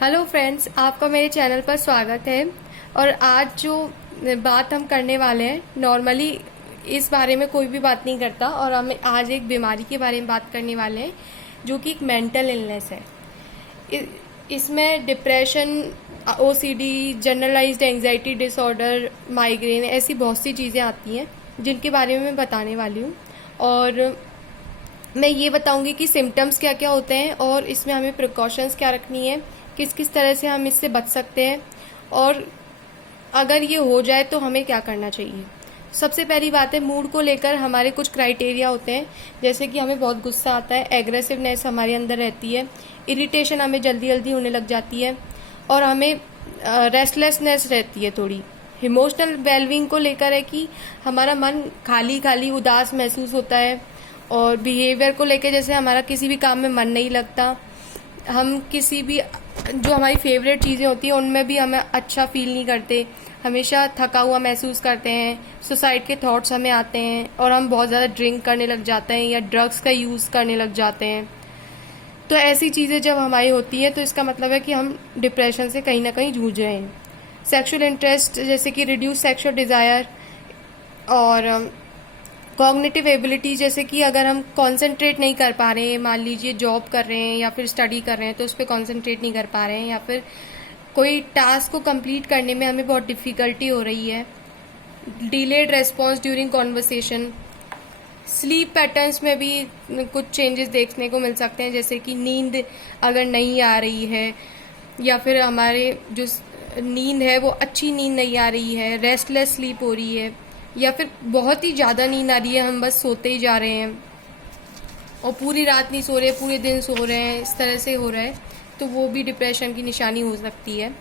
Hello friends, आपका मेरे channel पर स्वागत है। और आज जो बात हम करने वाले हैं, नॉर्मली इस बारे में कोई भी बात नहीं करता, और हम आज एक बीमारी के बारे में बात करने वाले हैं जो कि एक मेंटल इलनेस है। इसमें depression, OCD, generalized anxiety disorder, migraine, ऐसी बहुत सी चीज़ें आती हैं जिनके बारे में मैं बताने वाली हूँ। और मैं ये बताऊंगी कि सिम्टम्स क्या क्या होते हैं और इसमें हमें प्रिकॉशंस क्या रखनी है, किस किस तरह से हम इससे बच सकते हैं, और अगर ये हो जाए तो हमें क्या करना चाहिए। सबसे पहली बात है, मूड को लेकर हमारे कुछ क्राइटेरिया होते हैं, जैसे कि हमें बहुत गुस्सा आता है, एग्रेसिवनेस हमारे अंदर रहती है, इरिटेशन हमें जल्दी जल्दी होने लग जाती है, और हमें रेस्टलेसनेस रहती है थोड़ी। इमोशनल वेलबींग को लेकर है कि हमारा मन खाली खाली उदास महसूस होता है, और बिहेवियर को लेकर जैसे हमारा किसी भी काम में मन नहीं लगता, हम किसी भी जो हमारी फेवरेट चीज़ें होती हैं उनमें भी हमें अच्छा फील नहीं करते, हमेशा थका हुआ महसूस करते हैं, सुसाइड के थॉट्स हमें आते हैं, और हम बहुत ज़्यादा ड्रिंक करने लग जाते हैं या ड्रग्स का यूज़ करने लग जाते हैं। तो ऐसी चीज़ें जब हमारी होती हैं तो इसका मतलब है कि हम डिप्रेशन से कहीं ना कहीं जूझ रहे हैं। सेक्सुअल इंटरेस्ट, जैसे कि रिड्यूस सेक्सुअल डिज़ायर, और कॉग्निटिव एबिलिटी, जैसे कि अगर हम कंसंट्रेट नहीं कर पा रहे हैं, मान लीजिए जॉब कर रहे हैं या फिर स्टडी कर रहे हैं तो उस पर कंसंट्रेट नहीं कर पा रहे हैं, या फिर कोई टास्क को कंप्लीट करने में हमें बहुत डिफ़िकल्टी हो रही है। Delayed response during conversation. Sleep patterns में भी कुछ चेंजेस देखने को मिल सकते हैं, जैसे कि नींद अगर नहीं आ रही है, या फिर हमारे जो नींद है वो अच्छी नींद नहीं आ रही है, रेस्टलेस स्लीप हो रही है, या फिर बहुत ही ज़्यादा नींद आ रही है, हम बस सोते ही जा रहे हैं और पूरी रात नहीं सो रहे, पूरे दिन सो रहे हैं, इस तरह से हो रहा है, तो वो भी डिप्रेशन की निशानी हो सकती है।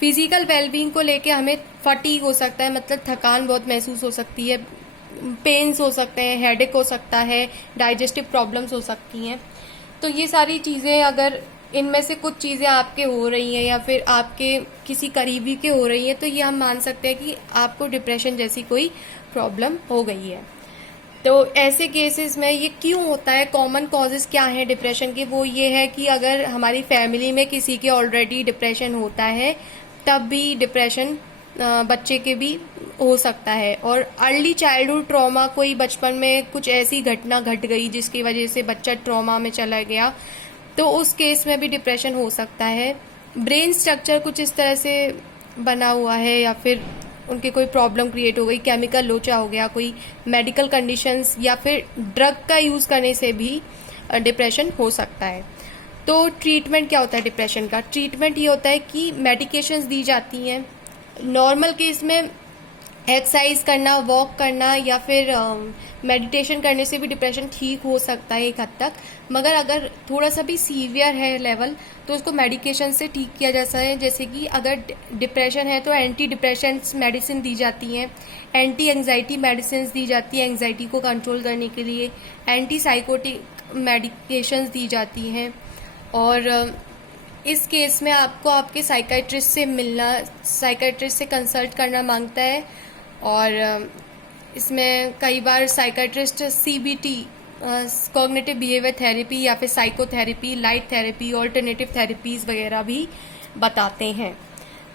फिजिकल वेलबींग को लेके हमें फटीग हो सकता है, मतलब थकान बहुत महसूस हो सकती है, पेन्स हो सकते हैं, हेडेक हो सकता है, डाइजेस्टिव प्रॉब्लम्स हो सकती हैं। तो ये सारी चीज़ें, अगर इनमें से कुछ चीज़ें आपके हो रही हैं या फिर आपके किसी करीबी के हो रही हैं, तो ये हम मान सकते हैं कि आपको डिप्रेशन जैसी कोई प्रॉब्लम हो गई है। तो ऐसे केसेस में ये क्यों होता है, कॉमन कॉजेज क्या हैं डिप्रेशन के, वो ये है कि अगर हमारी फैमिली में किसी के ऑलरेडी डिप्रेशन होता है तब भी डिप्रेशन बच्चे के भी हो सकता है। और अर्ली चाइल्डहुड ट्रॉमा, कोई बचपन में कुछ ऐसी घटना घट गई जिसकी वजह से बच्चा ट्रॉमा में चला गया, तो उस केस में भी डिप्रेशन हो सकता है। ब्रेन स्ट्रक्चर कुछ इस तरह से बना हुआ है, या फिर उनके कोई प्रॉब्लम क्रिएट हो गई, केमिकल लोचा हो गया, कोई मेडिकल कंडीशंस, या फिर ड्रग का यूज़ करने से भी डिप्रेशन हो सकता है। तो ट्रीटमेंट क्या होता है डिप्रेशन का? ट्रीटमेंट ये होता है कि मेडिकेशंस दी जाती हैं। नॉर्मल केस में एक्सरसाइज करना, वॉक करना, या फिर मेडिटेशन करने से भी डिप्रेशन ठीक हो सकता है एक हद तक, मगर अगर थोड़ा सा भी सीवियर है लेवल तो उसको मेडिकेशन से ठीक किया जा सकता है। जैसे कि अगर डिप्रेशन है तो एंटी डिप्रेशन मेडिसिन दी जाती हैं, एंटी एंजाइटी मेडिसिन दी जाती है एंजाइटी को कंट्रोल करने के लिए, एंटी साइकोटिक मेडिकेशंस दी जाती हैं। और इस केस में आपको आपके साइकाइट्रिस्ट से मिलना, साइकाइट्रिस्ट से कंसल्ट करना मांगता है। और इसमें कई बार psychiatrist CBT, cognitive behaviour therapy, या फिर psychotherapy, light therapy, alternative therapies वगैरह भी बताते हैं।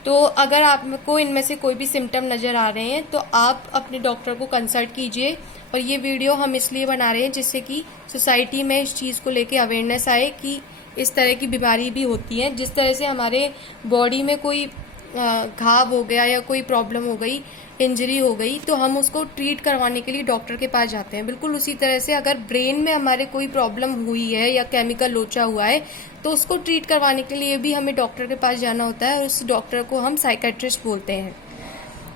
तो अगर आपको इनमें से कोई भी सिम्टम नज़र आ रहे हैं तो आप अपने डॉक्टर को कंसल्ट कीजिए। और ये वीडियो हम इसलिए बना रहे हैं जिससे कि सोसाइटी में इस चीज़ को लेके अवेयरनेस आए कि इस तरह की बीमारी भी होती है। जिस तरह से हमारे बॉडी में कोई घाव हो गया या कोई प्रॉब्लम हो गई, इंजरी हो गई, तो हम उसको ट्रीट करवाने के लिए डॉक्टर के पास जाते हैं। बिल्कुल उसी तरह से अगर ब्रेन में हमारे कोई प्रॉब्लम हुई है या केमिकल लोचा हुआ है तो उसको ट्रीट करवाने के लिए भी हमें डॉक्टर के पास जाना होता है, और उस डॉक्टर को हम साइकेट्रिस्ट बोलते हैं।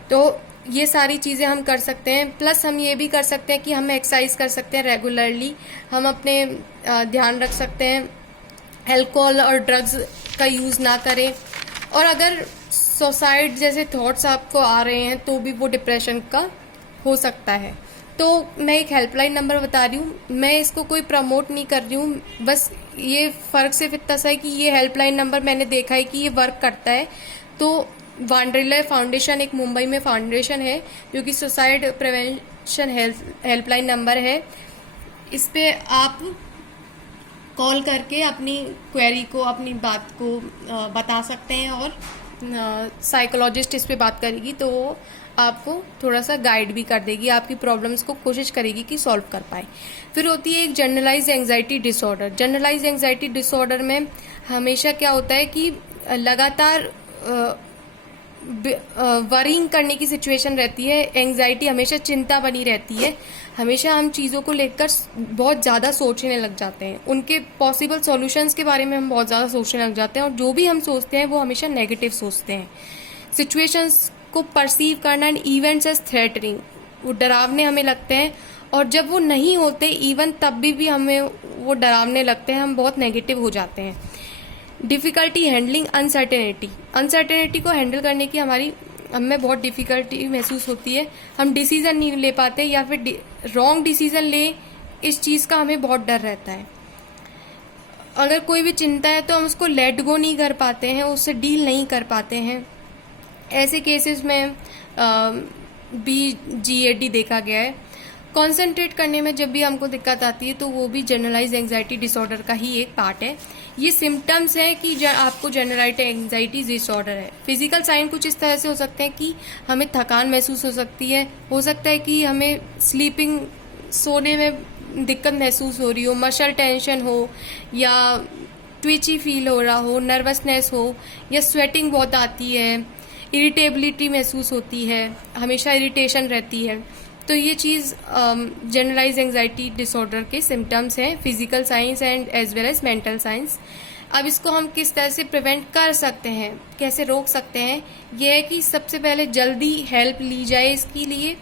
तो ये सारी चीज़ें हम कर सकते हैं। प्लस हम ये भी कर सकते हैं कि हम एक्सरसाइज कर सकते हैं रेगुलरली, हम अपने ध्यान रख सकते हैं, अल्कोहल और ड्रग्स का यूज़ ना करें। और अगर सुसाइड जैसे थॉट्स आपको आ रहे हैं तो भी वो डिप्रेशन का हो सकता है। तो मैं एक हेल्पलाइन नंबर बता रही हूँ, मैं इसको कोई प्रमोट नहीं कर रही हूँ, बस ये फ़र्क सिर्फ इतना सा है कि ये हेल्पलाइन नंबर मैंने देखा है कि ये वर्क करता है। तो वांडरलय फाउंडेशन, एक मुंबई में फाउंडेशन है जो कि सुसाइड प्रिवेंशन हेल्पलाइन नंबर है। इस पे आप कॉल करके अपनी क्वेरी को, अपनी बात को बता सकते हैं, और साइकोलॉजिस्ट इस पे बात करेगी तो वो आपको थोड़ा सा गाइड भी कर देगी, आपकी प्रॉब्लम्स को कोशिश करेगी कि सॉल्व कर पाए। फिर होती है एक generalize anxiety disorder. Generalize anxiety disorder में हमेशा क्या होता है कि लगातार वरिंग करने की सिचुएशन रहती है, एंजाइटी हमेशा चिंता बनी रहती है, हमेशा हम चीज़ों को लेकर बहुत ज़्यादा सोचने लग जाते हैं, उनके पॉसिबल सॉल्यूशंस के बारे में हम बहुत ज़्यादा सोचने लग जाते हैं, और जो भी हम सोचते हैं वो हमेशा नेगेटिव सोचते हैं। सिचुएशंस को परसीव करना एंड इवेंट्स एज थ्रेटनिंग, वो डरावने हमें लगते हैं, और जब वो नहीं होते इवन तब भी हमें वो डरावने लगते हैं, हम बहुत नेगेटिव हो जाते हैं। डिफ़िकल्टी हैंडलिंग अनसर्टेनिटी, अनसर्टेनिटी को हैंडल करने की हमें बहुत डिफ़िकल्टी महसूस होती है, हम डिसीज़न नहीं ले पाते या फिर रॉन्ग डिसीज़न ले, इस चीज़ का हमें बहुत डर रहता है। अगर कोई भी चिंता है तो हम उसको लेट गो नहीं कर पाते हैं, उससे डील नहीं कर पाते हैं। ऐसे केसेस में BGAD देखा गया है। कॉन्सेंट्रेट करने में जब भी हमको दिक्कत आती है तो वो भी जनरलाइज एंजाइटी डिसऑर्डर का ही एक पार्ट है। ये सिम्टम्स है कि आपको जनरलाइज एंजाइटी डिसऑर्डर है। फिजिकल साइन कुछ इस तरह से हो सकते हैं कि हमें थकान महसूस हो सकती है, हो सकता है कि हमें स्लीपिंग, सोने में दिक्कत महसूस हो रही हो, मसल टेंशन हो, या ट्विची फील हो रहा हो, नर्वसनेस हो, या स्वेटिंग बहुत आती है, इरिटेबिलिटी महसूस होती है, हमेशा इरिटेशन रहती है। तो ये चीज़ जनरलाइज एंजाइटी डिसऑर्डर के सिम्टम्स हैं, physical signs and as well as mental signs. अब इसको हम किस तरह से प्रिवेंट कर सकते हैं, कैसे रोक सकते हैं, यह है कि सबसे पहले जल्दी हेल्प ली जाए इसके लिए,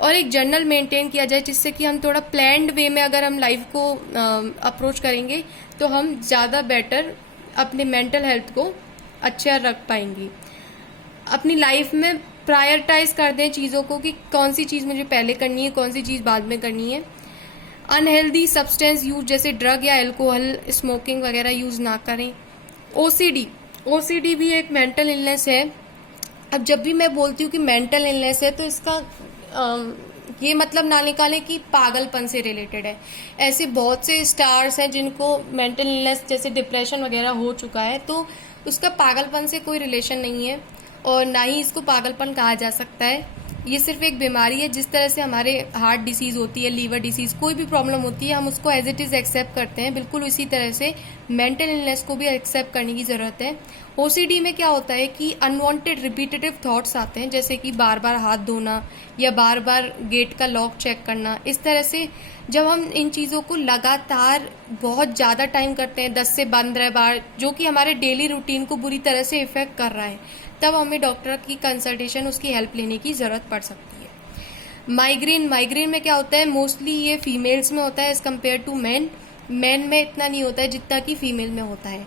और एक जर्नल मेंटेन किया जाए, जिससे कि हम थोड़ा प्लान्ड वे में अगर हम लाइफ को अप्रोच करेंगे तो हम ज़्यादा बेटर अपने मेंटल हेल्थ को अच्छा रख पाएंगे। अपनी लाइफ में प्रायोरिटाइज कर दें चीज़ों को कि कौन सी चीज़ मुझे पहले करनी है, कौन सी चीज़ बाद में करनी है। अनहेल्दी सब्सटेंस यूज जैसे ड्रग या अल्कोहल, स्मोकिंग वगैरह यूज़ ना करें। ओसीडी भी एक मेंटल इलनेस है। अब जब भी मैं बोलती हूँ कि मेंटल इलनेस है तो इसका ये मतलब ना निकालें कि पागलपन से रिलेटेड है। ऐसे बहुत से स्टार्स हैं जिनको मेंटल इलनेस जैसे डिप्रेशन वगैरह हो चुका है, तो उसका पागलपन से कोई रिलेशन नहीं है, और ना ही इसको पागलपन कहा जा सकता है। ये सिर्फ एक बीमारी है, जिस तरह से हमारे हार्ट डिसीज़ होती है, लीवर डिसीज़, कोई भी प्रॉब्लम होती है हम उसको एज इट इज़ एक्सेप्ट करते हैं, बिल्कुल उसी तरह से मेंटल इलनेस को भी एक्सेप्ट करने की ज़रूरत है। ओसीडी में क्या होता है कि अनवांटेड रिपीटेटिव थॉट्स आते हैं, जैसे कि बार बार हाथ धोना या बार बार गेट का लॉक चेक करना। इस तरह से जब हम इन चीज़ों को लगातार बहुत ज़्यादा टाइम करते हैं, 10 से 15 बार, जो कि हमारे डेली रूटीन को बुरी तरह से इफेक्ट कर रहा है, तब हमें डॉक्टर की कंसल्टेशन, उसकी हेल्प लेने की ज़रूरत पड़ सकती है। माइग्रेन में क्या होता है, मोस्टली ये फीमेल्स में होता है एज़ कम्पेयर टू मैन में इतना नहीं होता है जितना कि फीमेल में होता है।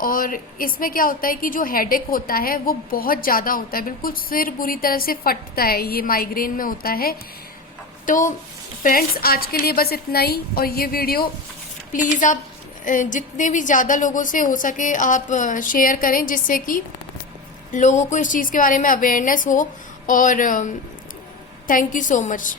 और इसमें क्या होता है कि जो हेडेक होता है वो बहुत ज़्यादा होता है, बिल्कुल सिर बुरी तरह से फटता है, ये माइग्रेन में होता है। तो फ्रेंड्स, आज के लिए बस इतना ही, और ये वीडियो प्लीज़ आप जितने भी ज़्यादा लोगों से हो सके आप शेयर करें, जिससे कि लोगों को इस चीज़ के बारे में अवेयरनेस हो। और थैंक यू सो मच।